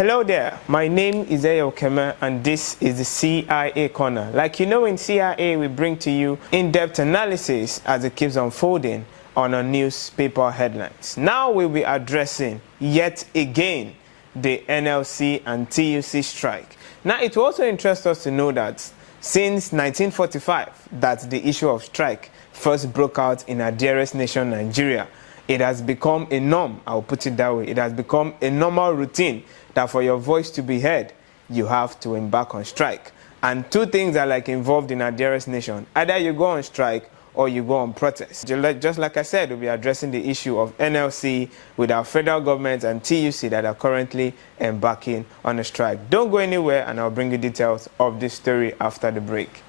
Hello there, my name is Eyo Keme and this is the CIA Corner. Like you know, in CIA we bring to you in-depth analysis as it keeps unfolding on our newspaper headlines. Now we'll be addressing yet again the NLC and TUC strike. Now it will also interest us to know that since 1945 that the issue of strike first broke out in our dearest nation, Nigeria, it has become a norm. I'll put it that way. It has become a normal routine that for your voice to be heard, you have to embark on strike. And two things are like involved in our dearest nation. Either you go on strike or you go on protest. Just like I said, we'll be addressing the issue of NLC with our federal government and TUC that are currently embarking on a strike. Don't go anywhere and I'll bring you details of this story after the break.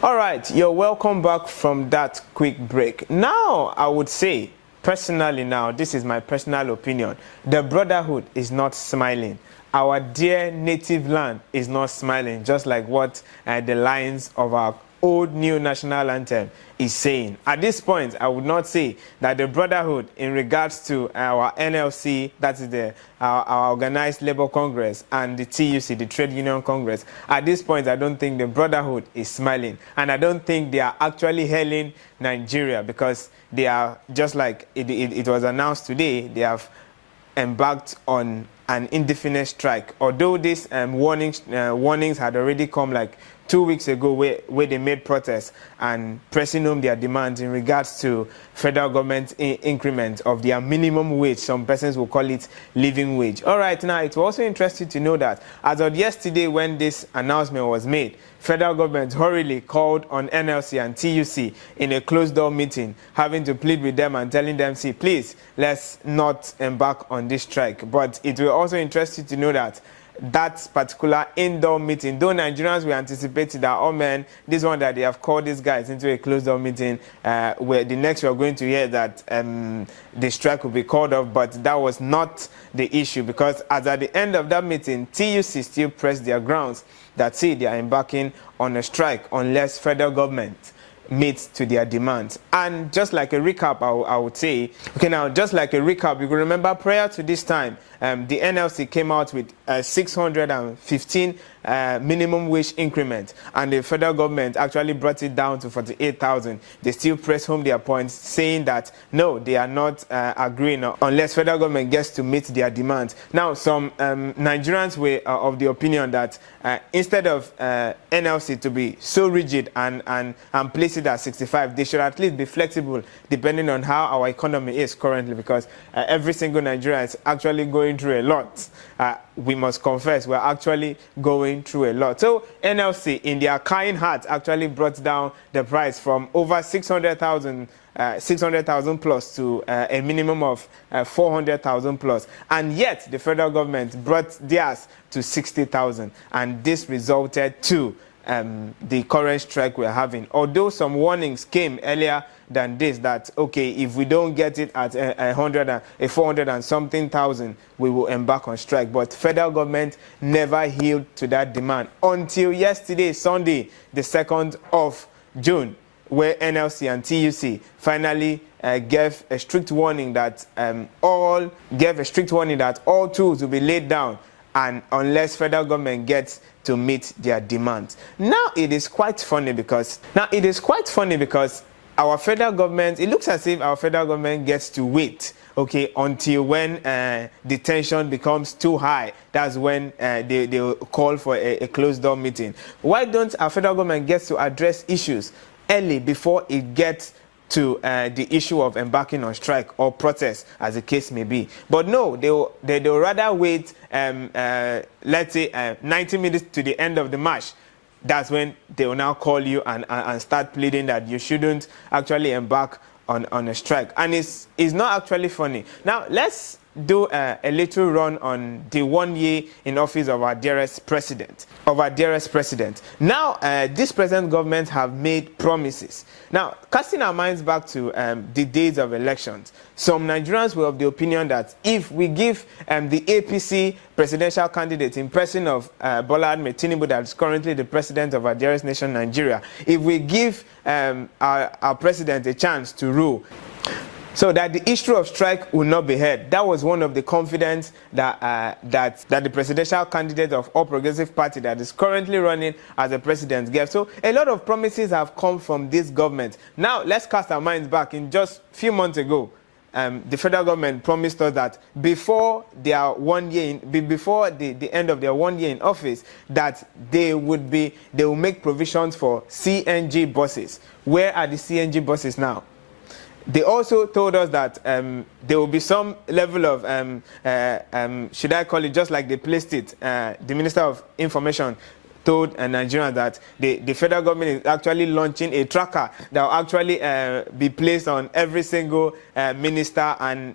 Alright, you're welcome back from that quick break. Now, I would say, personally now, this is my personal opinion, the brotherhood is not smiling. Our dear native land is not smiling, just like what the lines of our old new national anthem is saying. At this point, I would not say that the brotherhood in regards to our NLC, that is our Organized Labor Congress, and the TUC, the Trade Union Congress, at this point, I don't think the brotherhood is smiling. And I don't think they are actually hailing Nigeria, because they are, just like it was announced today, they have embarked on an indefinite strike. Although these warnings had already come like 2 weeks ago where they made protests and pressing home their demands in regards to federal government increment of their minimum wage. Some persons will call it living wage. All right, now it's also interesting to know that as of yesterday when this announcement was made, federal government hurriedly called on NLC and TUC in a closed-door meeting, having to plead with them and telling them, see, please, let's not embark on this strike. But it will also interest you to know that that particular indoor meeting, though Nigerians were anticipating that, oh man, this one that they have called these guys into a closed-door meeting, where the next we are going to hear that the strike will be called off, but that was not the issue, because as at the end of that meeting, TUC still pressed their grounds that, see, they are embarking on a strike unless federal government meets to their demands. And just like a recap, I would say, okay, now just like a recap, you can remember prior to this time, the NLC came out with 615 minimum wage increment, and the federal government actually brought it down to 48,000. They still press home their points, saying that no, they are not agreeing unless federal government gets to meet their demands. Now, some Nigerians were of the opinion that instead of NLC to be so rigid and place it at 65, they should at least be flexible depending on how our economy is currently, because every single Nigerian is actually going through a lot. We must confess, we're actually going through a lot. So NLC, in their kind heart, actually brought down the price from over 600,000 plus to a minimum of 400,000 plus. And yet the federal government brought theirs to 60,000, and this resulted to the current strike we're having. Although some warnings came earlier than this, that okay, if we don't get it at 400 and something thousand, we will embark on strike. But federal government never healed to that demand until yesterday, Sunday, the 2nd of June, where NLC and TUC finally gave a strict warning that all tools will be laid down, and unless federal government gets to meet their demands. Now it is quite funny because our federal government, it looks as if our federal government gets to wait, okay, until when the tension becomes too high. That's when they call for a closed-door meeting. Why don't our federal government get to address issues early before it gets to the issue of embarking on strike or protest, as the case may be? But no, they'll rather wait, let's say, 90 minutes to the end of the march. That's when they will now call you and start pleading that you shouldn't actually embark on a strike. And it's not actually funny. Now, let's do a little run on the 1 year in office of our dearest president. Now, this present government have made promises. Now, casting our minds back to the days of elections, some Nigerians were of the opinion that if we give the APC presidential candidate in person of Bola Ahmed Tinubu, that is currently the president of our dearest nation, Nigeria, if we give our president a chance to rule, so that the issue of strike will not be heard. That was one of the confidence that the presidential candidate of All Progressive Party that is currently running as a president gave. So a lot of promises have come from this government. Now let's cast our minds back. In just a few months ago, the federal government promised us that before their 1 year, before the end of their 1 year in office, that they will make provisions for CNG buses. Where are the CNG buses now? They also told us that there will be some level of, should I call it, just like they placed it, the Minister of Information told Nigerians that the federal government is actually launching a tracker that will actually be placed on every single minister, and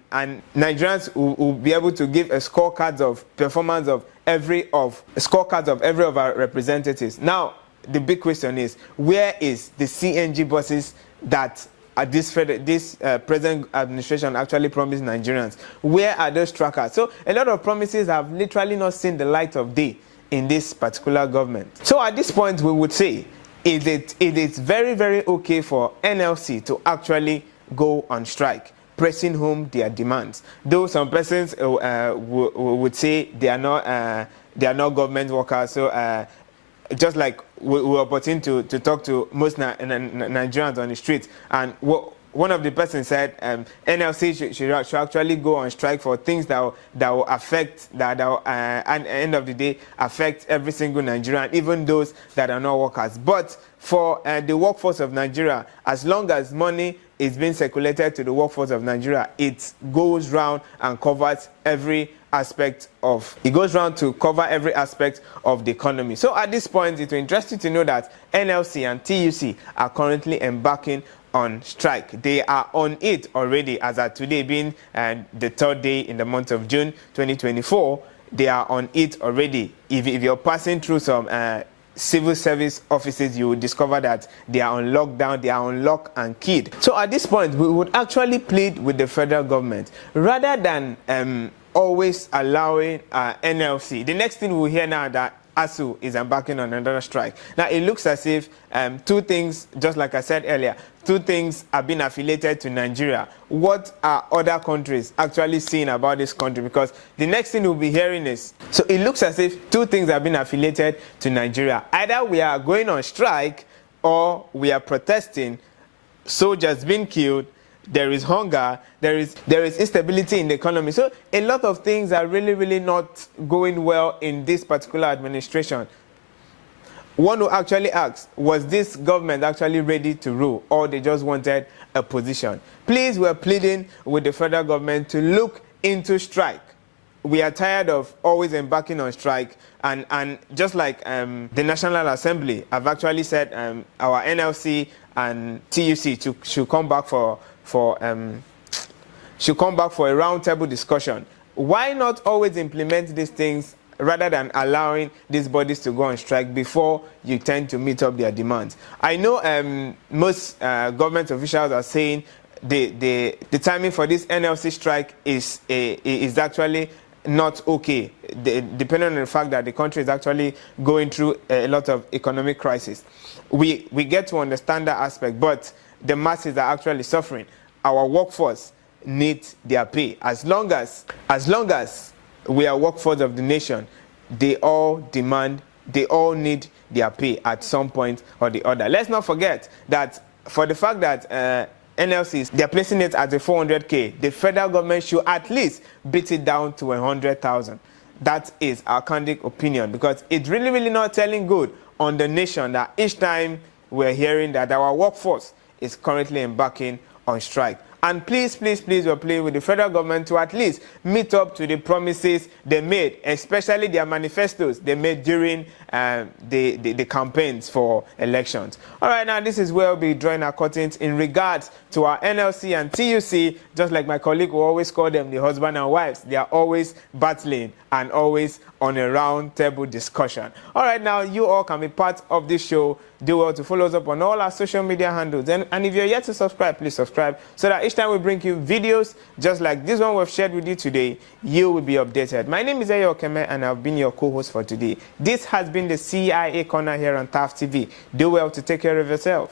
Nigerians will be able to give a scorecards of performance of every of our representatives. Now, the big question is, where is the CNG buses that this present administration actually promised Nigerians? Where are those trackers? So a lot of promises have literally not seen the light of day in this particular government. So at this point, we would say it is very, very okay for NLC to actually go on strike, pressing home their demands. Though some persons would say they are not government workers. So just like we were opportune to talk to most Nigerians on the streets, and one of the persons said NLC should actually go on strike for things that will affect, at the end of the day, affect every single Nigerian, even those that are not workers. But for the workforce of Nigeria, as long as money is being circulated to the workforce of Nigeria, it goes round and covers every aspect of the economy. So at this point, it will interest you to know that NLC and TUC are currently embarking on strike. They are on it already, as at today being the third day in the month of June 2024. They are on it already. If you're passing through some civil service offices, you will discover that they are on lockdown, they are on lock and keyed. So at this point, we would actually plead with the federal government, rather than always allowing NLC. The next thing we'll hear now that ASU is embarking on another strike. Now, it looks as if two things, just like I said earlier, two things have been affiliated to Nigeria. What are other countries actually seeing about this country? Because the next thing we'll be hearing is, so it looks as if two things have been affiliated to Nigeria. Either we are going on strike or we are protesting, soldiers being killed, there is hunger, there is instability in the economy. So a lot of things are really, really not going well in this particular administration. One who actually asks, was this government actually ready to rule, or they just wanted a position? Please, we're pleading with the federal government to look into strike. We are tired of always embarking on strike, and just like the National Assembly have actually said, our NLC and TUC should come back for a roundtable discussion. Why not always implement these things rather than allowing these bodies to go on strike before you tend to meet up their demands? I know most government officials are saying the timing for this NLC strike is actually not okay, depending on the fact that the country is actually going through a lot of economic crisis. We get to understand that aspect, but the masses are actually suffering. Our workforce needs their pay. As long as we are workforce of the nation, they all need their pay at some point or the other. Let's not forget that for the fact that NLCs, they're placing it at the 400K, the federal government should at least beat it down to 100,000. That is our candid opinion, because it's really, really not telling good on the nation that each time we're hearing that our workforce is currently embarking on strike. And please, please, please, we're playing with the federal government to at least meet up to the promises they made, especially their manifestos they made during the campaigns for elections. All right, now this is where we'll be drawing our curtains in regards to our NLC and TUC. Just like my colleague will always call them the husband and wives, they are always battling and always on a round table discussion. All right, now you all can be part of this show. Do well to follow us up on all our social media handles. And if you're yet to subscribe, please subscribe so that each time we bring you videos just like this one we've shared with you today, you will be updated. My name is Eyo Okeme and I've been your co-host for today. This has been the CIA Corner here on TAF TV. Do well to take care of yourself.